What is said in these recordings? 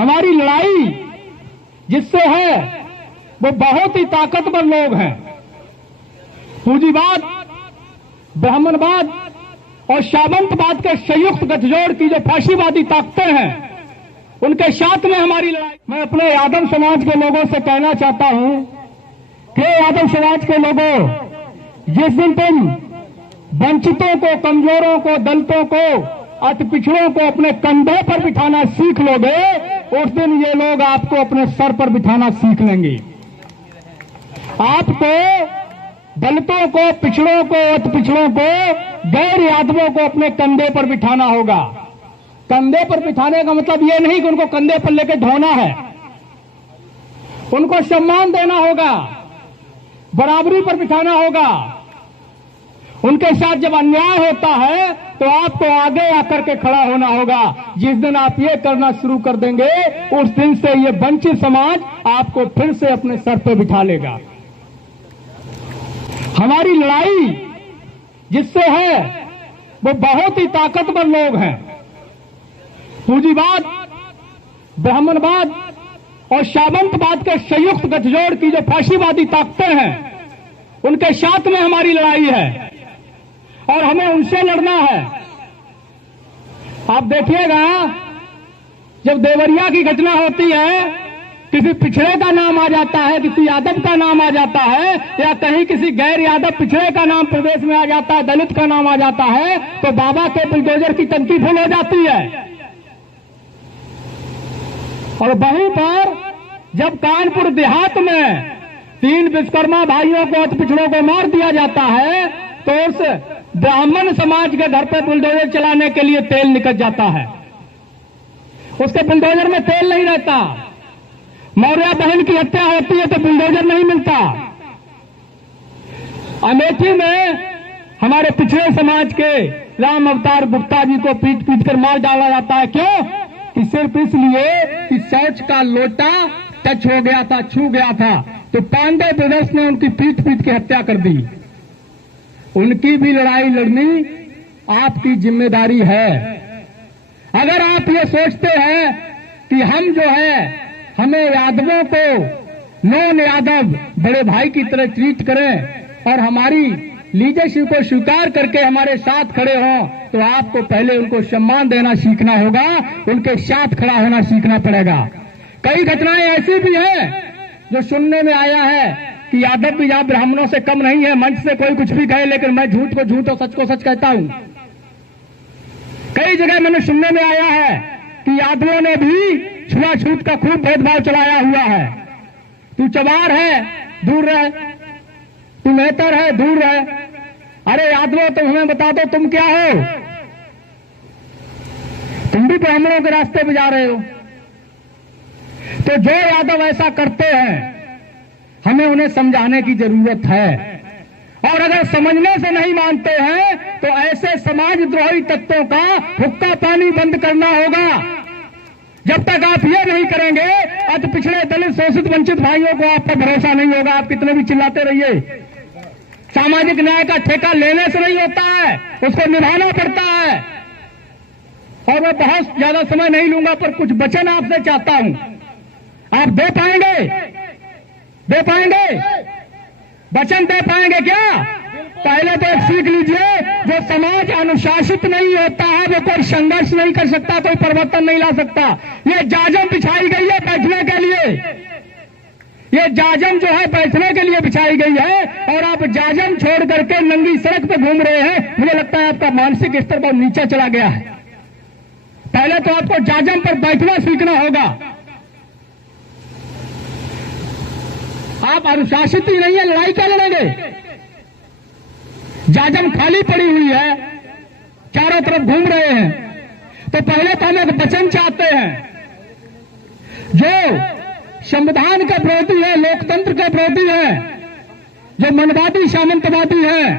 हमारी लड़ाई जिससे है वो बहुत ही ताकतवर लोग हैं। पूंजीवाद, ब्राह्मणवाद और सामंतवाद के संयुक्त गठजोड़ की जो फाशीवादी ताकतें हैं, उनके साथ में हमारी लड़ाई। मैं अपने यादव समाज के लोगों से कहना चाहता हूं कि यादव समाज के लोगों, जिस दिन तुम वंचितों को, कमजोरों को, दलितों को, अति पिछड़ों को अपने कंधे पर बिठाना सीख लोगे, उस दिन ये लोग आपको अपने सर पर बिठाना सीख लेंगे। आपको दलितों को, पिछड़ों को, अति पिछड़ों को, गैर यादवों को अपने कंधे पर बिठाना होगा। कंधे पर बिठाने का मतलब यह नहीं कि उनको कंधे पर लेकर ढोना है, उनको सम्मान देना होगा, बराबरी पर बिठाना होगा। उनके साथ जब अन्याय होता है तो आपको आगे आकर के खड़ा होना होगा। जिस दिन आप ये करना शुरू कर देंगे, उस दिन से ये वंचित समाज आपको फिर से अपने सर पर बिठा लेगा। हमारी लड़ाई जिससे है वो बहुत ही ताकतवर लोग हैं। पूंजीवाद, ब्राह्मणवाद और सामंतवाद के संयुक्त गठजोड़ की जो फाशीवादी ताकतें हैं, उनके साथ में हमारी लड़ाई है और हमें उनसे लड़ना है। आप देखिएगा, जब देवरिया की घटना होती है, किसी पिछड़े का नाम आ जाता है, किसी यादव का नाम आ जाता है, या कहीं किसी गैर यादव पिछड़े का नाम प्रदेश में आ जाता है, दलित का नाम आ जाता है, तो बाबा के बुलडोजर की टंकी फुल हो जाती है। और वहीं पर जब कानपुर देहात में 3 विश्वकर्मा भाइयों को, अति पिछड़ों को मार दिया जाता है, तो उस ब्राह्मण समाज के घर पे बुलडोजर चलाने के लिए तेल निकल जाता है। उसके बुलडोजर में तेल नहीं रहता। मौर्य बहन की हत्या होती है तो बुलडोजर नहीं मिलता। अमेठी में हमारे पिछड़े समाज के राम अवतार गुप्ता जी को पीट पीट कर मार डाला जाता है। क्यों? कि सिर्फ इसलिए कि शौच का लोटा टच हो गया था, छू गया था, तो पांडे ब्रदर्स ने उनकी पीट पीट के हत्या कर दी। उनकी भी लड़ाई लड़नी आपकी जिम्मेदारी है। अगर आप ये सोचते हैं कि हम जो है, हमें यादवों को नॉन यादव बड़े भाई की तरह ट्रीट करें और हमारी लीडरशिप को स्वीकार करके हमारे साथ खड़े हों, तो आपको पहले उनको सम्मान देना सीखना होगा, उनके साथ खड़ा होना सीखना पड़ेगा। कई घटनाएं ऐसी भी हैं जो सुनने में आया है कि यादव भी यहाँ ब्राह्मणों से कम नहीं है। मंच से कोई कुछ भी कहे, लेकिन मैं झूठ को झूठ और सच को सच कहता हूं। कई जगह मैंने सुनने में आया है कि यादवों ने भी छुआछूत का खूब भेदभाव चलाया हुआ है। तू चबार है, दूर रह, तू मेहतर है, दूर रह। अरे यादवों, तुम हमें बता दो, तुम क्या हो? तुम भी ब्राह्मणों के रास्ते पे जा रहे हो। तो जो यादव ऐसा करते हैं, हमें उन्हें समझाने की जरूरत है। और अगर समझने से नहीं मानते हैं तो ऐसे समाजद्रोही तत्वों का हुक्का पानी बंद करना होगा। जब तक आप ये नहीं करेंगे, अति पिछड़े, दलित, शोषित, वंचित भाइयों को आप पर भरोसा नहीं होगा। आप कितने भी चिल्लाते रहिए, सामाजिक न्याय का ठेका लेने से नहीं होता है, उसको निभाना पड़ता है। और मैं बहुत ज्यादा समय नहीं लूंगा, पर कुछ वचन आपसे चाहता हूं। आप दे पाएंगे? दे पाएंगे? वचन दे पाएंगे क्या? पहले तो एक सीख लीजिए, जो समाज अनुशासित नहीं होता है वो कोई संघर्ष नहीं कर सकता, कोई परिवर्तन नहीं ला सकता। ये जाजम बिछाई गई है बैठने के लिए, ये जाजम जो है बैठने के लिए बिछाई गई है, और आप जाजम छोड़ करके नंगी सड़क पे घूम रहे हैं। मुझे लगता है आपका मानसिक स्तर बहुत नीचे चला गया है। पहले तो आपको जाजम पर बैठना सीखना होगा। आप अनुशासित ही नहीं है, लड़ाई क्या लड़ेंगे? जाजम खाली पड़ी हुई है, चारों तरफ घूम रहे हैं। तो पहले तो हम एक वचन चाहते हैं, जो संविधान के विरोधी है, लोकतंत्र के विरोधी है, जो मनवादी सामंतवादी है,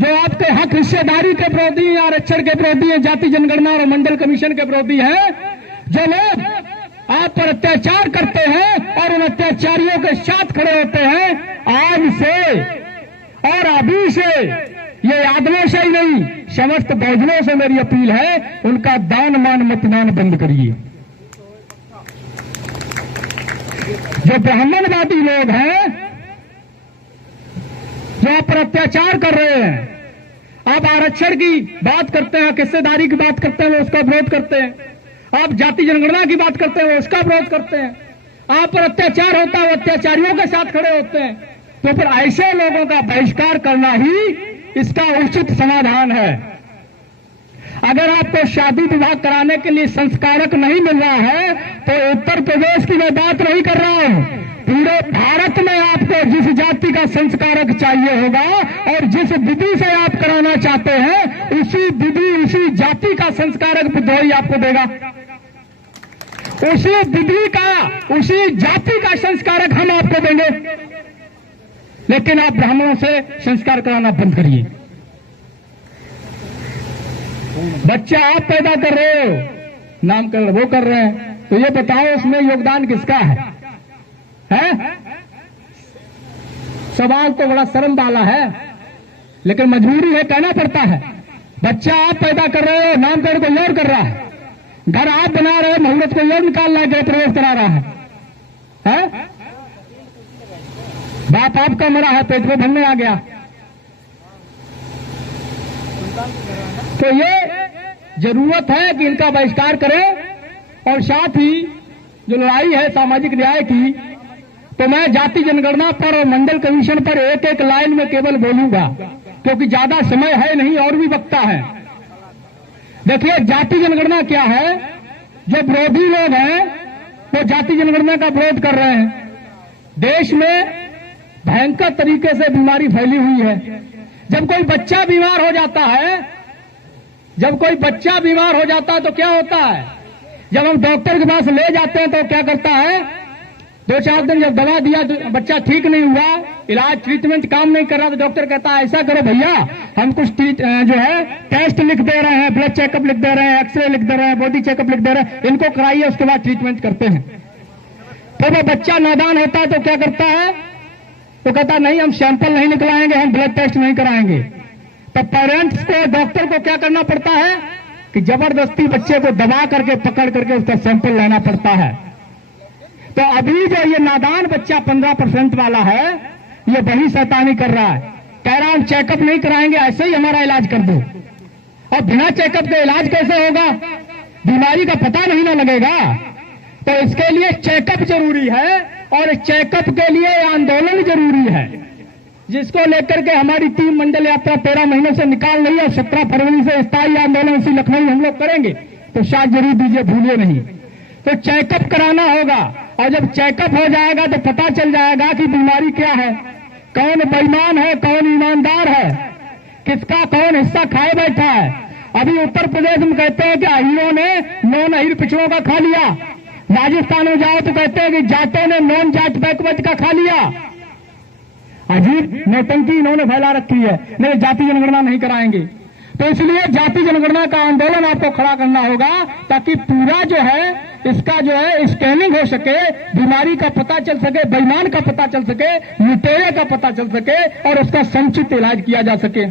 जो आपके हक हिस्सेदारी के विरोधी है, आरक्षण के विरोधी है, जाति जनगणना और मंडल कमीशन के विरोधी है, जो लोग आप पर अत्याचार करते हैं और उन अत्याचारियों के साथ खड़े होते हैं, आज से और अभी से, ये यादवों से ही नहीं, समस्त बहुजनों से मेरी अपील है, उनका दान मान मतदान बंद करिए। जो ब्राह्मणवादी लोग हैं, जो आप पर अत्याचार कर रहे हैं, आप आरक्षण की बात करते हैं, हिस्सेदारी की बात करते हैं, वो उसका विरोध करते हैं। आप जाति जनगणना की बात करते हैं, वो उसका विरोध करते हैं। आप पर अत्याचार होता है, वो अत्याचारियों के साथ खड़े होते हैं। तो फिर ऐसे लोगों का बहिष्कार करना ही इसका उचित समाधान है। अगर आपको शादी विवाह कराने के लिए संस्कारक नहीं मिल रहा है, तो उत्तर प्रदेश की मैं बात नहीं कर रहा हूं, पूरे भारत में आपको जिस जाति का संस्कारक चाहिए होगा और जिस विधि से आप कराना चाहते हैं, उसी विधि उसी जाति का संस्कारक विद्रोही आपको देगा। उसी विधि का उसी जाति का संस्कारक हम आपको देंगे। लेकिन आप ब्राह्मणों से संस्कार कराना बंद करिए। बच्चा आप पैदा कर रहे हो, नामकरण वो कर रहे हैं, तो ये बताओ उसमें योगदान किसका है? सवाल तो बड़ा शर्म वाला है, लेकिन मजबूरी है, कहना पड़ता है। बच्चा आप पैदा कर रहे हो, नामकरण को और कर रहा है, घर आप बना रहे हो, मुहूर्त को और निकाल रहा है, गृह प्रवेश करा रहा है? बाप आपका मरा है, पेट में भरने आ गया। तो ये जरूरत है कि इनका बहिष्कार करें। और साथ ही जो लड़ाई है सामाजिक न्याय की, तो मैं जाति जनगणना पर और मंडल कमीशन पर एक एक लाइन में केवल बोलूंगा, क्योंकि ज्यादा समय है नहीं और भी वक्ता है। देखिए, जाति जनगणना क्या है? जो विरोधी लोग हैं वो जाति जनगणना का विरोध कर रहे हैं। देश में भयंकर तरीके से बीमारी फैली हुई है। जब कोई बच्चा बीमार हो जाता है, तो क्या होता है? जब हम डॉक्टर के पास ले जाते हैं तो क्या करता है? 2-4 दिन जब दवा दिया तो बच्चा ठीक नहीं हुआ, इलाज ट्रीटमेंट काम नहीं कर रहा, तो डॉक्टर कहता है ऐसा करो भैया, हम कुछ जो है टेस्ट लिख दे रहे हैं, ब्लड चेकअप लिख दे रहे हैं, एक्सरे लिख दे रहे हैं, बॉडी चेकअप लिख दे रहे हैं, इनको कराइए, उसके बाद ट्रीटमेंट करते हैं। तो वो बच्चा नादान होता है तो क्या करता है? तो कहता नहीं, हम सैंपल नहीं निकलाएंगे, हम ब्लड टेस्ट नहीं कराएंगे। तो पेरेंट्स को, डॉक्टर को क्या करना पड़ता है कि जबरदस्ती बच्चे को दबा करके पकड़ करके उसका सैंपल लेना पड़ता है। तो अभी जो ये नादान बच्चा 15% वाला है, ये वही शैतानी कर रहा है, कह रहा हम चेकअप नहीं कराएंगे, ऐसे ही हमारा इलाज कर दो। और बिना चेकअप के इलाज कैसे होगा? बीमारी का पता नहीं ना लगेगा। तो इसके लिए चेकअप जरूरी है, और चेकअप के लिए आंदोलन जरूरी है, जिसको लेकर के हमारी टीम मंडल यात्रा 13 महीनों से निकाल रही है। 17 फरवरी से स्थायी आंदोलन इसी लखनऊ हम लोग करेंगे, तो शायद जरूर दीजिए, भूलिए नहीं। तो चेकअप कराना होगा, और जब चेकअप हो जाएगा तो पता चल जाएगा कि बीमारी क्या है, कौन बेईमान है, कौन ईमानदार है, किसका कौन हिस्सा खाए बैठा है। अभी उत्तर प्रदेश में कहते हैं कि अहीरों ने नॉन अहीर पिछड़ों का खा लिया, राजस्थान में जाओ तो कहते हैं कि जाटों ने नॉन जाट बैकवर्ड का खा लिया। अजीब नौटंकी इन्होंने फैला रखी है, नहीं जाति जनगणना नहीं कराएंगे। तो इसलिए जाति जनगणना का आंदोलन आपको खड़ा करना होगा, ताकि पूरा जो है इसका जो है स्कैनिंग हो सके, बीमारी का पता चल सके, बेईमान का पता चल सके, लुटेरे का पता चल सके, और उसका समुचित इलाज किया जा सके।